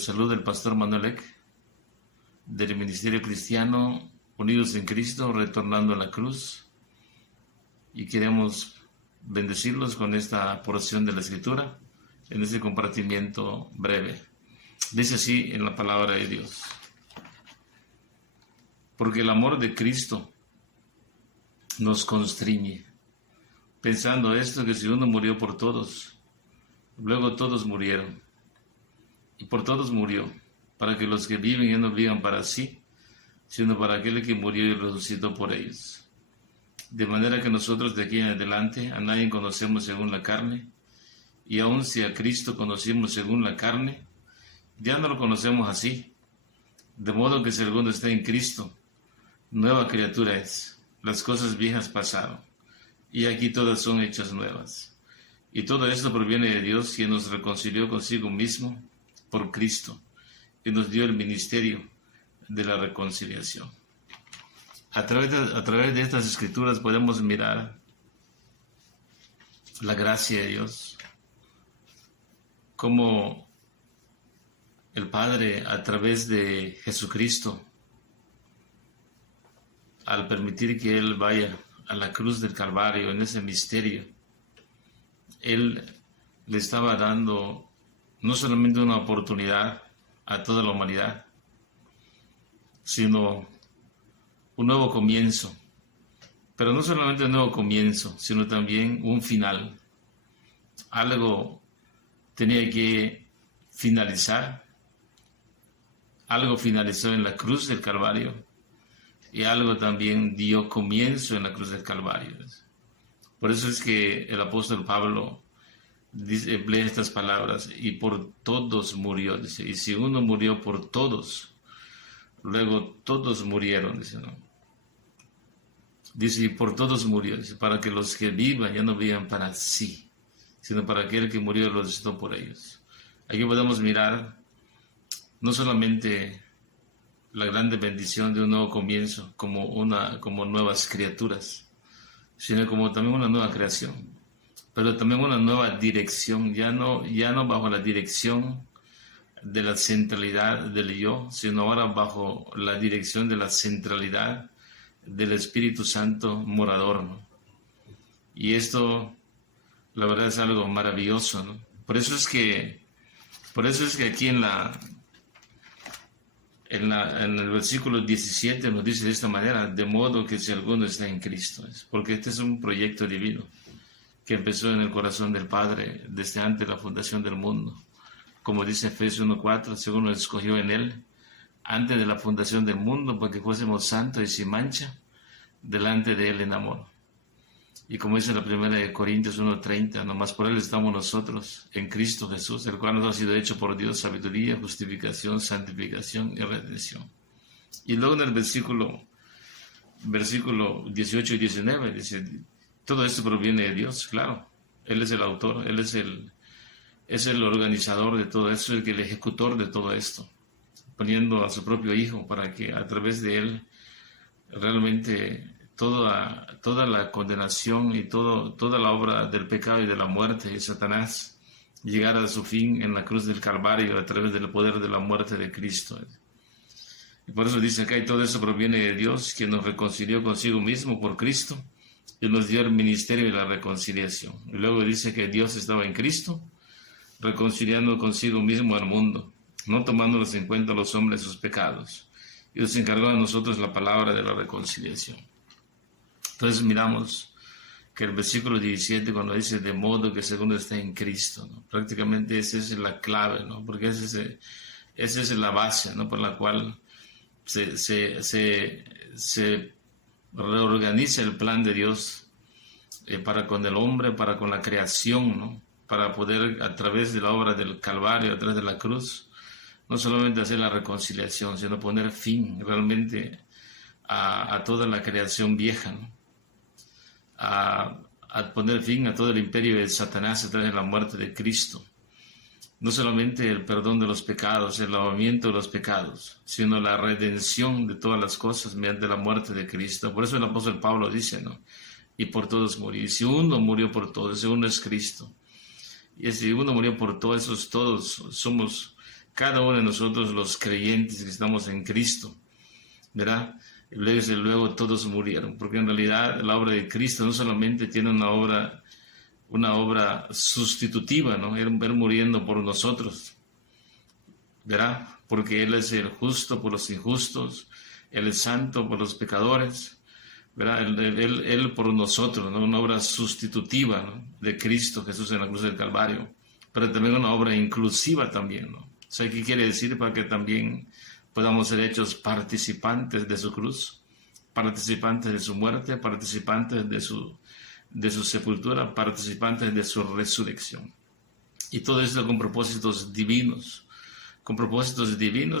Les saluda el pastor Manuel Eck, del Ministerio Cristiano Unidos en Cristo, retornando a la cruz. Y queremos bendecirlos con esta porción de la Escritura, en este compartimiento breve. Dice así en la palabra de Dios: porque el amor de Cristo nos constriñe, pensando esto, que si uno murió por todos, luego todos murieron. Y por todos murió, para que los que viven ya no vivan para sí, sino para aquel que murió y resucitó por ellos. De manera que nosotros de aquí en adelante a nadie conocemos según la carne, y aun si a Cristo conocimos según la carne, ya no lo conocemos así. De modo que si alguno está en Cristo, nueva criatura es. Las cosas viejas pasaron, y aquí todas son hechas nuevas. Y todo esto proviene de Dios, quien nos reconcilió consigo mismo por Cristo, y nos dio el ministerio de la reconciliación. A través de estas escrituras podemos mirar la gracia de Dios, como el Padre, a través de Jesucristo, al permitir que Él vaya a la cruz del Calvario en ese misterio, Él le estaba dando no solamente una oportunidad a toda la humanidad, sino un nuevo comienzo. Pero no solamente un nuevo comienzo, sino también un final. Algo tenía que finalizar. Algo finalizó en la cruz del Calvario y algo también dio comienzo en la cruz del Calvario. Por eso es que el apóstol Pablo lee estas palabras: y por todos murió, dice. Y si uno murió por todos, luego todos murieron, dice, ¿no? Dice, y por todos murió, dice, para que los que vivan ya no vivan para sí, sino para aquel que murió y resucitó por ellos. Aquí podemos mirar no solamente la grande bendición de un nuevo comienzo, como nuevas criaturas, sino como también una nueva creación, pero también una nueva dirección, ya no bajo la dirección de la centralidad del yo, sino ahora bajo la dirección de la centralidad del Espíritu Santo morador, ¿no? Y esto, la verdad, es algo maravilloso, ¿no? Por eso es que aquí en el versículo 17 nos dice de esta manera: de modo que si alguno está en Cristo, porque este es un proyecto divino que empezó en el corazón del Padre desde antes de la fundación del mundo. Como dice Efesios 1:4, según nos escogió en Él antes de la fundación del mundo, para que fuésemos santos y sin mancha delante de Él en amor. Y como dice la primera de Corintios 1:30, nomás por Él estamos nosotros en Cristo Jesús, el cual nos ha sido hecho por Dios sabiduría, justificación, santificación y redención. Y luego en el versículo 18 y 19 dice: todo esto proviene de Dios, claro. Él es el autor, Él es el organizador de todo esto, el ejecutor de todo esto, poniendo a su propio Hijo para que a través de Él realmente toda la condenación y toda la obra del pecado y de la muerte y Satanás llegara a su fin en la cruz del Calvario a través del poder de la muerte de Cristo. Y por eso dice acá: y todo eso proviene de Dios, quien nos reconcilió consigo mismo por Cristo y nos dio el ministerio de la reconciliación. Y luego dice que Dios estaba en Cristo reconciliando consigo mismo al mundo, no tomándolos en cuenta los hombres sus pecados, y nos encargó a nosotros la palabra de la reconciliación. Entonces miramos que el versículo 17, cuando dice de modo que segundo está en Cristo, ¿no? Prácticamente esa es la clave, ¿no? Porque esa es la base, ¿no? Por la cual se reorganiza el plan de Dios para con el hombre, para con la creación, ¿no? Para poder, a través de la obra del Calvario, a través de la cruz, no solamente hacer la reconciliación, sino poner fin realmente a toda la creación vieja, ¿no? A poner fin a todo el imperio de Satanás a través de la muerte de Cristo. No solamente el perdón de los pecados, el lavamiento de los pecados, sino la redención de todas las cosas mediante la muerte de Cristo. Por eso el apóstol Pablo dice, ¿no? Y por todos murió. Y si uno murió por todos, ese uno es Cristo. Y si uno murió por todos, esos todos somos cada uno de nosotros, los creyentes que estamos en Cristo, ¿verdad? Desde luego todos murieron, porque en realidad la obra de Cristo no solamente tiene una obra sustitutiva, ¿no? Él muriendo por nosotros, ¿verdad? Porque Él es el justo por los injustos, Él es santo por los pecadores, ¿verdad? Él por nosotros, ¿no? Una obra sustitutiva, ¿no? De Cristo Jesús en la cruz del Calvario, pero también una obra inclusiva también, ¿no? O sea, ¿qué quiere decir? Para que también podamos ser hechos participantes de su cruz, participantes de su muerte, participantes de su sepultura, participantes de su resurrección. Y todo esto con propósitos divinos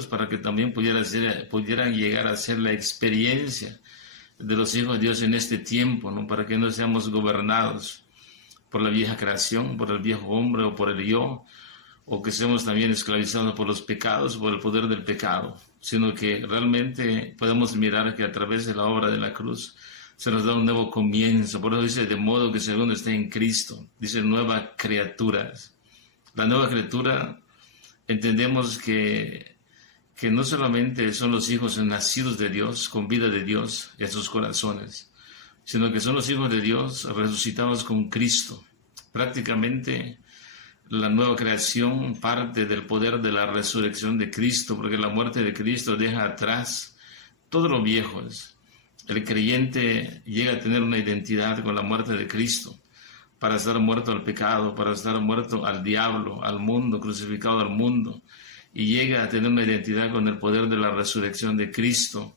para que también pudieran llegar a ser la experiencia de los hijos de Dios en este tiempo, ¿no? Para que no seamos gobernados por la vieja creación, por el viejo hombre o por el yo, o que seamos también esclavizados por los pecados, por el poder del pecado, sino que realmente podemos mirar que a través de la obra de la cruz se nos da un nuevo comienzo. Por eso dice, de modo que si alguno está en Cristo, dice nueva criatura. La nueva criatura, entendemos que no solamente son los hijos nacidos de Dios, con vida de Dios en sus corazones, sino que son los hijos de Dios resucitados con Cristo. Prácticamente la nueva creación parte del poder de la resurrección de Cristo, porque la muerte de Cristo deja atrás todo lo viejo. El creyente llega a tener una identidad con la muerte de Cristo, para estar muerto al pecado, para estar muerto al diablo, al mundo, crucificado al mundo, y llega a tener una identidad con el poder de la resurrección de Cristo,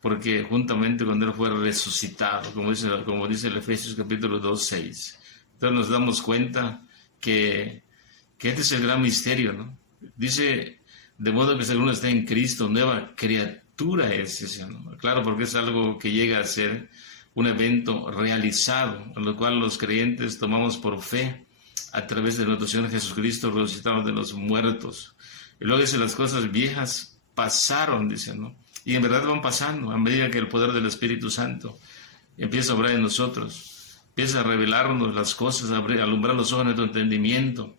porque juntamente con Él fue resucitado, como dice el Efesios capítulo 2:6. Entonces nos damos cuenta que este es el gran misterio, ¿no? Dice, de modo que si alguno está en Cristo, nueva criatura es ese, ¿no? Claro, porque es algo que llega a ser un evento realizado, en lo cual los creyentes tomamos por fe a través de nuestro Señor Jesucristo resucitado de los muertos. Y luego dice, las cosas viejas pasaron, dice, ¿no? Y en verdad van pasando a medida que el poder del Espíritu Santo empieza a obrar en nosotros, empieza a revelarnos las cosas, a alumbrar los ojos de nuestro entendimiento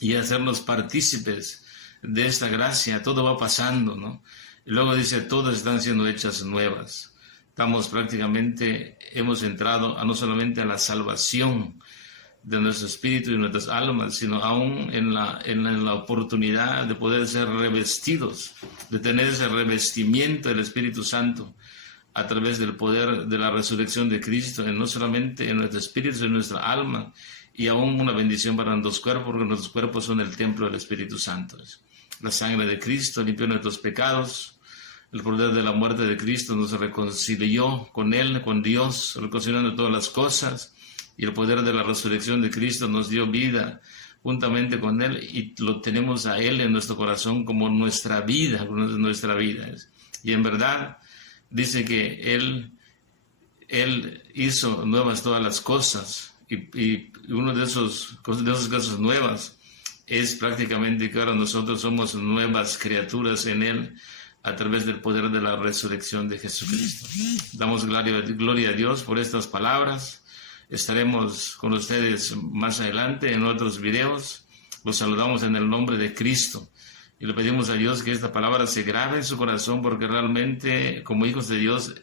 y a hacernos partícipes de esta gracia. Todo va pasando, ¿no? Y luego dice, todas están siendo hechas nuevas. Hemos entrado no solamente a la salvación de nuestro espíritu y nuestras almas, sino aún en la oportunidad de poder ser revestidos, de tener ese revestimiento del Espíritu Santo a través del poder de la resurrección de Cristo, no solamente en nuestro espíritu, sino en nuestra alma, y aún una bendición para nuestros cuerpos, porque nuestros cuerpos son el templo del Espíritu Santo. La sangre de Cristo limpió nuestros pecados. El poder de la muerte de Cristo nos reconcilió con Él, con Dios, reconciliando todas las cosas. Y el poder de la resurrección de Cristo nos dio vida juntamente con Él, y lo tenemos a Él en nuestro corazón como nuestra vida. Y en verdad dice que Él hizo nuevas todas las cosas. Y uno de esas cosas nuevas es prácticamente que ahora nosotros somos nuevas criaturas en Él, a través del poder de la resurrección de Jesucristo. Damos gloria a Dios por estas palabras. Estaremos con ustedes más adelante en otros videos. Los saludamos en el nombre de Cristo y le pedimos a Dios que esta palabra se grabe en su corazón, porque realmente como hijos de Dios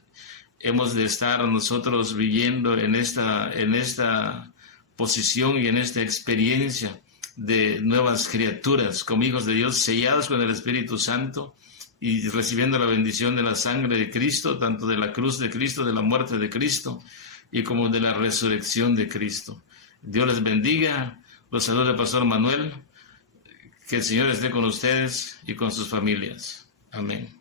hemos de estar nosotros viviendo en esta posición y en esta experiencia de nuevas criaturas, como hijos de Dios, sellados con el Espíritu Santo y recibiendo la bendición de la sangre de Cristo, tanto de la cruz de Cristo, de la muerte de Cristo, y como de la resurrección de Cristo. Dios les bendiga. Los saluda el Pastor Manuel. Que el Señor esté con ustedes y con sus familias. Amén.